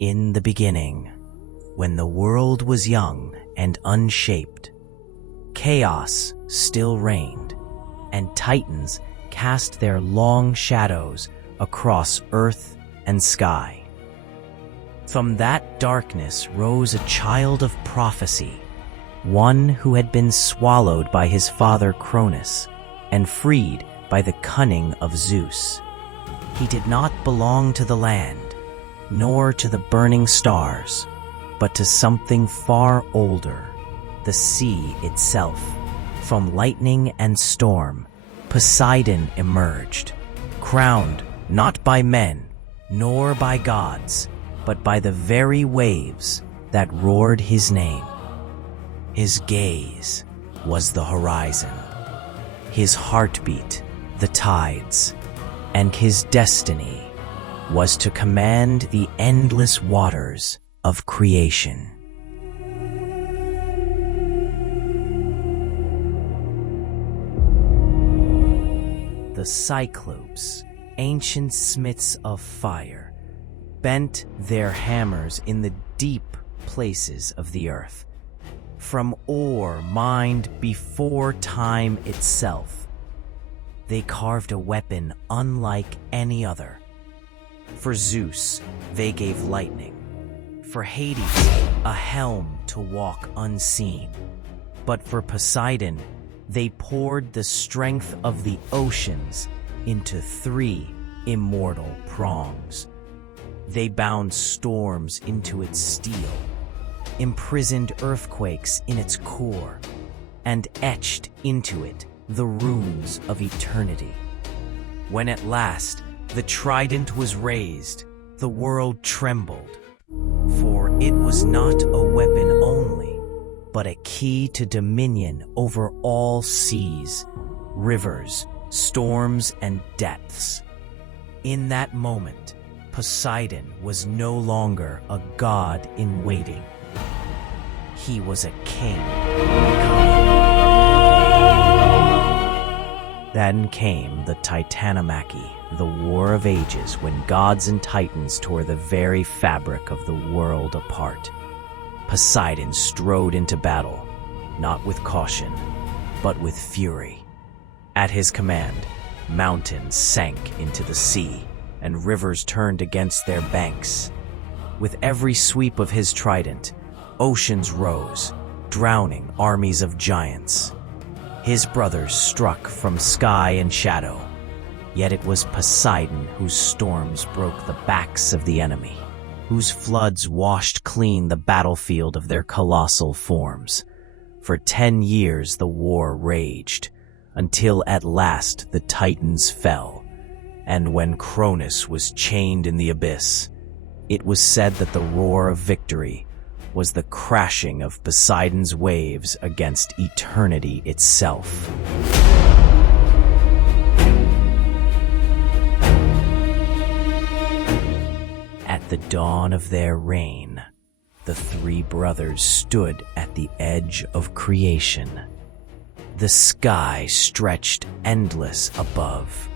In the beginning, when the world was young and unshaped, chaos still reigned, and titans cast their long shadows across earth and sky. From that darkness rose a child of prophecy, one who had been swallowed by his father Cronus and freed by the cunning of Zeus. He did not belong to the land, nor to the burning stars, but to something far older, the sea itself. From lightning and storm, Poseidon emerged, crowned not by men, nor by gods, but by the very waves that roared his name. His gaze was the horizon, his heartbeat the tides, and his destiny was to command the endless waters of creation. The Cyclopes, ancient smiths of fire, bent their hammers in the deep places of the earth. From ore mined before time itself, they carved a weapon unlike any other. For Zeus, they gave lightning. For Hades, a helm to walk unseen. But for Poseidon, they poured the strength of the oceans into 3 immortal prongs. They bound storms into its steel, imprisoned earthquakes in its core, and etched into it the runes of eternity. When at last the trident was raised, the world trembled, for it was not a weapon only, but a key to dominion over all seas, rivers, storms, and depths. In that moment, Poseidon was no longer a god in waiting. He was a king. Then came the Titanomachy, the War of Ages, when gods and titans tore the very fabric of the world apart. Poseidon strode into battle, not with caution, but with fury. At his command, mountains sank into the sea, and rivers turned against their banks. With every sweep of his trident, oceans rose, drowning armies of giants. His brothers struck from sky and shadow, yet it was Poseidon whose storms broke the backs of the enemy, whose floods washed clean the battlefield of their colossal forms. For 10 years the war raged, until at last the Titans fell, and when Cronus was chained in the abyss, it was said that the roar of victory was the crashing of Poseidon's waves against eternity itself. At the dawn of their reign, the 3 brothers stood at the edge of creation. The sky stretched endless above.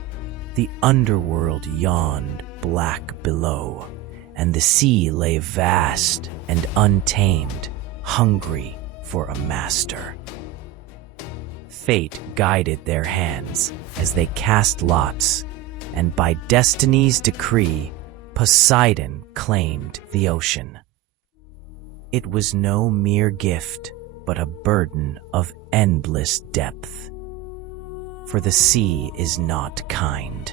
The underworld yawned black below, and the sea lay vast and untamed, hungry for a master. Fate guided their hands as they cast lots, and by destiny's decree, Poseidon claimed the ocean. It was no mere gift, but a burden of endless depth. For the sea is not kind.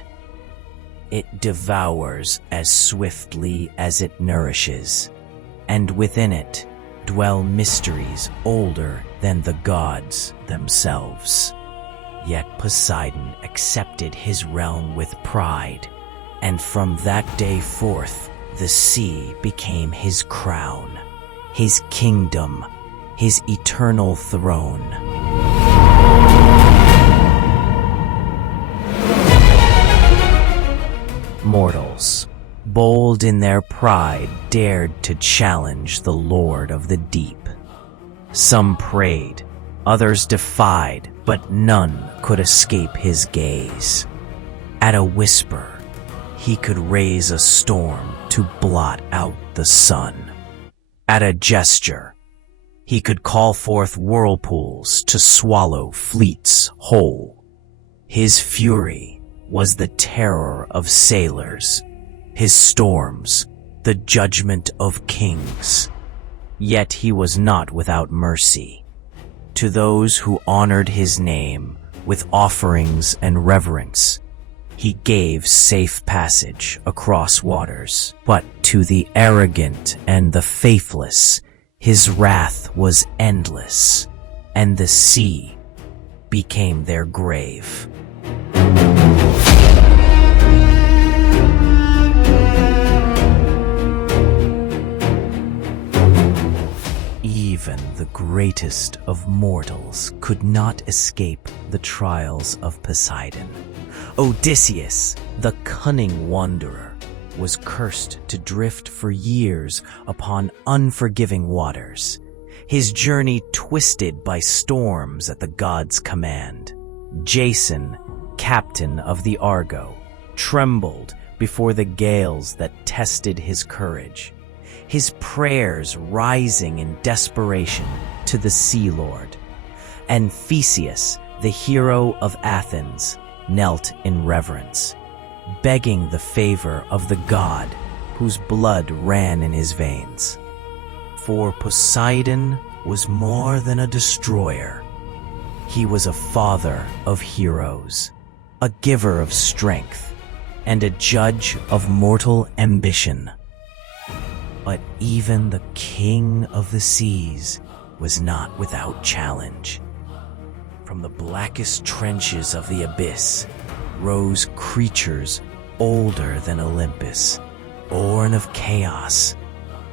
It devours as swiftly as it nourishes, and within it dwell mysteries older than the gods themselves. Yet Poseidon accepted his realm with pride, and from that day forth, the sea became his crown, his kingdom, his eternal throne. Mortals, bold in their pride, dared to challenge the Lord of the Deep. Some prayed, others defied, but none could escape his gaze. At a whisper, he could raise a storm to blot out the sun. At a gesture, he could call forth whirlpools to swallow fleets whole. His fury was the terror of sailors, his storms the judgment of kings. Yet he was not without mercy. To those who honored his name with offerings and reverence, he gave safe passage across waters. But to the arrogant and the faithless, his wrath was endless, and the sea became their grave. Even the greatest of mortals could not escape the trials of Poseidon. Odysseus, the cunning wanderer, was cursed to drift for years upon unforgiving waters, his journey twisted by storms at the gods' command. Jason, captain of the Argo, trembled before the gales that tested his courage, his prayers rising in desperation to the Sea Lord. And Theseus, the hero of Athens, knelt in reverence, begging the favor of the god whose blood ran in his veins. For Poseidon was more than a destroyer. He was a father of heroes, a giver of strength, and a judge of mortal ambition. But even the king of the seas was not without challenge. From the blackest trenches of the abyss rose creatures older than Olympus, born of chaos,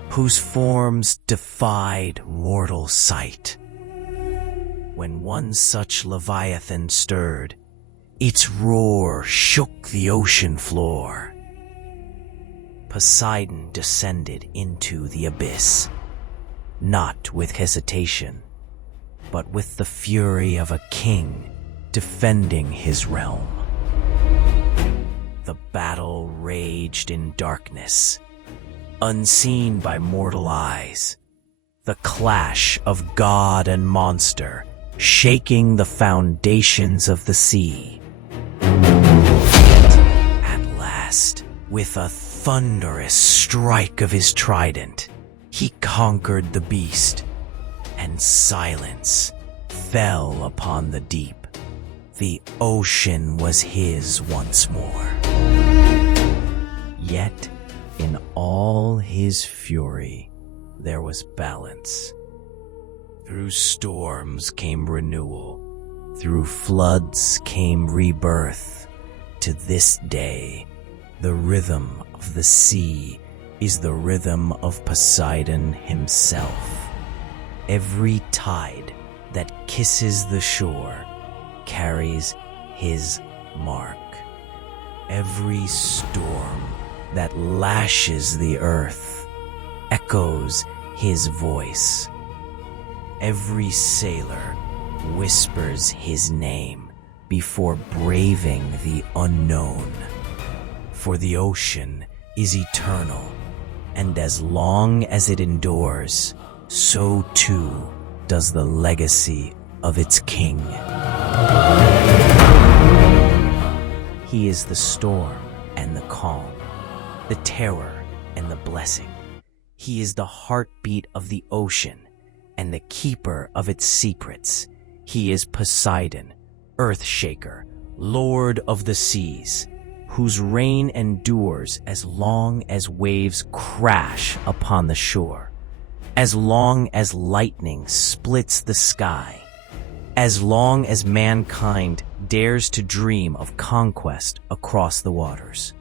whose forms defied mortal sight. When one such leviathan stirred, its roar shook the ocean floor. Poseidon descended into the abyss, not with hesitation, but with the fury of a king defending his realm. The battle raged in darkness, unseen by mortal eyes, the clash of god and monster shaking the foundations of the sea. At last, with a thunderous strike of his trident, he conquered the beast, and silence fell upon the deep. The ocean was his once more. Yet, in all his fury, there was balance. Through storms came renewal. Through floods came rebirth. To this day, the rhythm of the sea is the rhythm of Poseidon himself. Every tide that kisses the shore carries his mark. Every storm that lashes the earth echoes his voice. Every sailor whispers his name before braving the unknown. For the ocean is eternal, and as long as it endures, so too does the legacy of its king. He is the storm and the calm, the terror and the blessing. He is the heartbeat of the ocean and the keeper of its secrets. He is Poseidon, Earthshaker, Lord of the seas, whose reign endures as long as waves crash upon the shore, as long as lightning splits the sky, as long as mankind dares to dream of conquest across the waters.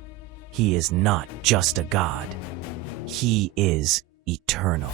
He is not just a god. He is eternal.